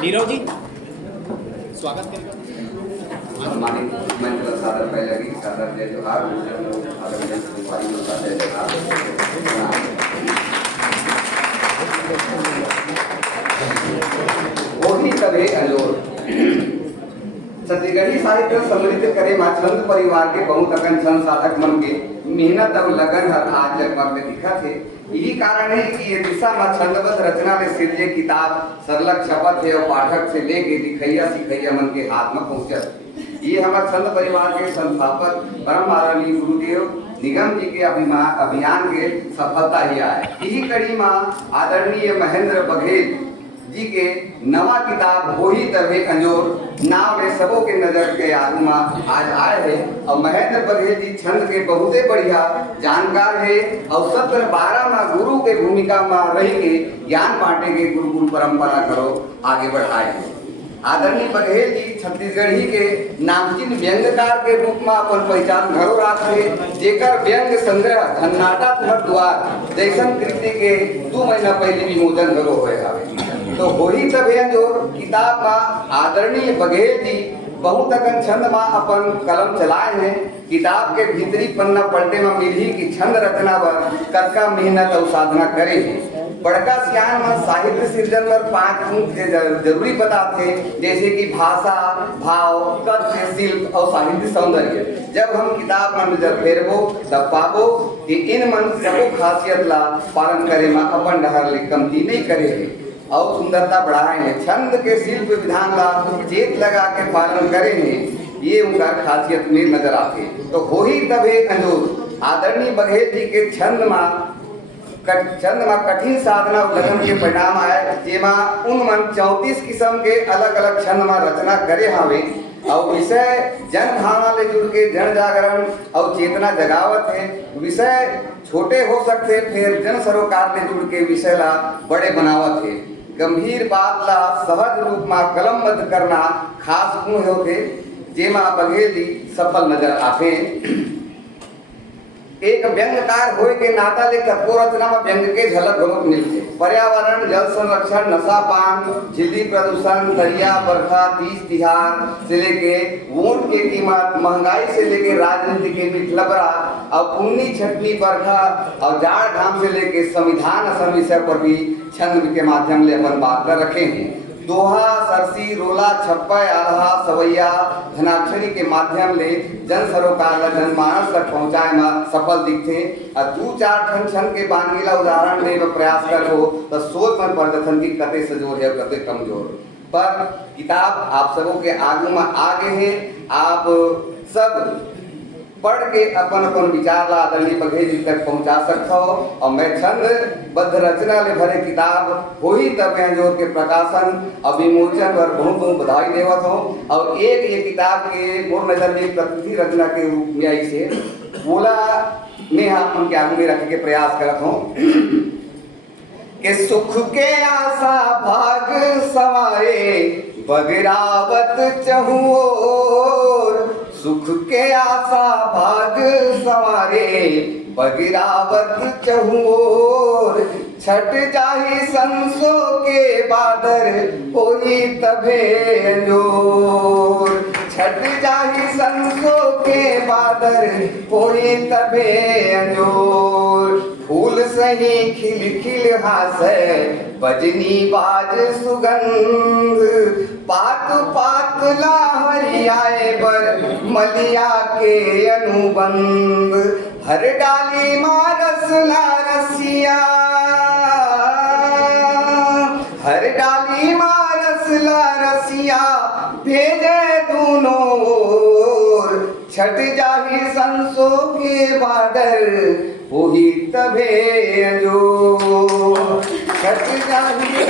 नीरव जी स्वागत करेगा। हमारी मंच पर सादर पहले भी सादर जय जोहार वही कभी अलोर छत्तीसगढ़ी साहित्य समृद्ध करे माछंद परिवार के बहुत अकन छंद साधक मन के मेहनत और लगन हर आज जगमग में दिखा थे। यही कारण है कि ये दिशा में छंदबद्ध रचना में सिरजे किताब सरलग छपत है और पाठक से लेके दिखैया सिखैया मन के हाथ में पहुंचत। ये हमारे छंद परिवार के संस्थापक परम आदरणीय गुरुदेव निगम जी के अभियान के सफलता ही आए। यही कड़ी में आदरणीय महेंद्र बघेल जी के नवा किताब होही तबे अंजोर नाव में सबों के नजर के आगू में आज आए हैं। और महेंद्र बघेल जी छंद के बहुते बढ़िया जानकार है और 17-12 में गुरु के भूमिका में रही के ज्ञान बांटे के गुरुकुल परंपरा करो आगे बढ़ाए हैं। आदरणीय बघेल जी छत्तीसगढ़ी के नामचीन व्यंग्यकार के रूप में अपन पहचान घरों राखे, जेकर व्यंग संग्रह धन्नाटा तुम्हार द्वार जैसन कृति के 2 महीना पहले विमोचन घरों हुए हवे। तो होही तबे जो किताब में आदरणीय बघेल जी बहुत अकन छंद में अपन कलम चलाए हैं। किताब के भीतरी पन्ना पलटे में मिली कि छंद रचना पर कतका मेहनत और साधना करे हैं। बड़का सियान में साहित्य सृजन पर 5 मुख्य जरूरी बताते, जैसे कि भाषा, भाव, तथ्य, शिल्प और साहित्य सौंदर्य। जब हम किताब में नजर फेरबो तब पाबो कि इन मन सबो खासियत ला पालन करे में अपन डहर ले कमती नहीं करे है और सुंदरता बढ़ाए हैं। छंद के शिल्प विधान ला चेत लगा के पालन करे हैं, ये उनका खासियत में नजर आते। तो होही तबे अंजोर आदरणीय बघेल जी के छंद में कठिन साधना और लगन के परिणाम आए, जेमा उन मन 34 किस्म के अलग अलग छंद में रचना करे हावे और विषय जन भावना ले जुड़ के जन जागरण और चेतना जगावत है। विषय छोटे हो सकते फिर जन सरोकार ले जुड़ के विषय ला बड़े बनावत है। गंभीर बात ला सहज रूप में कलमबद्ध करना खास गुण होते, जेमा बघेल जी सफल नजर आते। एक व्यंग्यकार होए के नाता ले कतको रचना में व्यंग के झलक बहुत मिलते। पर्यावरण, जल संरक्षण, नशा पान, झिल्ली प्रदूषण, दरिया बरखा, तीज तिहार से लेके वोट के कीमत, महंगाई से लेके राजनीति के बिटलबरा और पुन्नी छटनी बरखा और जाड़ घाम से लेके संविधान असम विषय पर भी छंद के माध्यम ले अपन बात रखे हैं। दोहा, सरसी, रोला, छप्पा, आल्हा, सवैया, धनाक्षरी के माध्यम ले जन सरोकार जनमानस तक पहुँचाए में सफल दिखते। और 2-4 ठन छंद के बानगीला उदाहरण दे प्रयास करो तो सोच में प्रदर्शन की कते सजोर है कते कमजोर। पर किताब आप सबों के आगू में आगे है, आप सब पढ़ के अपन अपन विचार ला आदरणीय बघेल जी तक पहुंचा सकता हो। और मैं छंद बद्ध रचना ले भरे किताब होही तबे अंजोर के प्रकाशन और विमोचन पर बहुत बहुत बधाई देवत हो। और एक ये किताब के मोर नजर में प्रकृति रचना के रूप में आई से बोला में आप उनके आगे में रखने के प्रयास करत हो कि सुख के आशा भाग सवारे बगरावत चहुओर, सुख के आशा भाग सवारे बगरावत चहुओर, छट जाहि संसो के बादर होई तबे अंजोर, छट जाहि संसो के बादर होई तबे अंजोर। फूल सही खिल खिल हासे बजनी बाज सुगंध, पात पात ला हरियाए बर मलिया के अनुबंध, हर डाली मारस ला रसिया, हर डाली मारस ला रसिया भेजे दोनों ओर, छट जाहि संसो के बादर होही तबे अंजोर, छट जाहि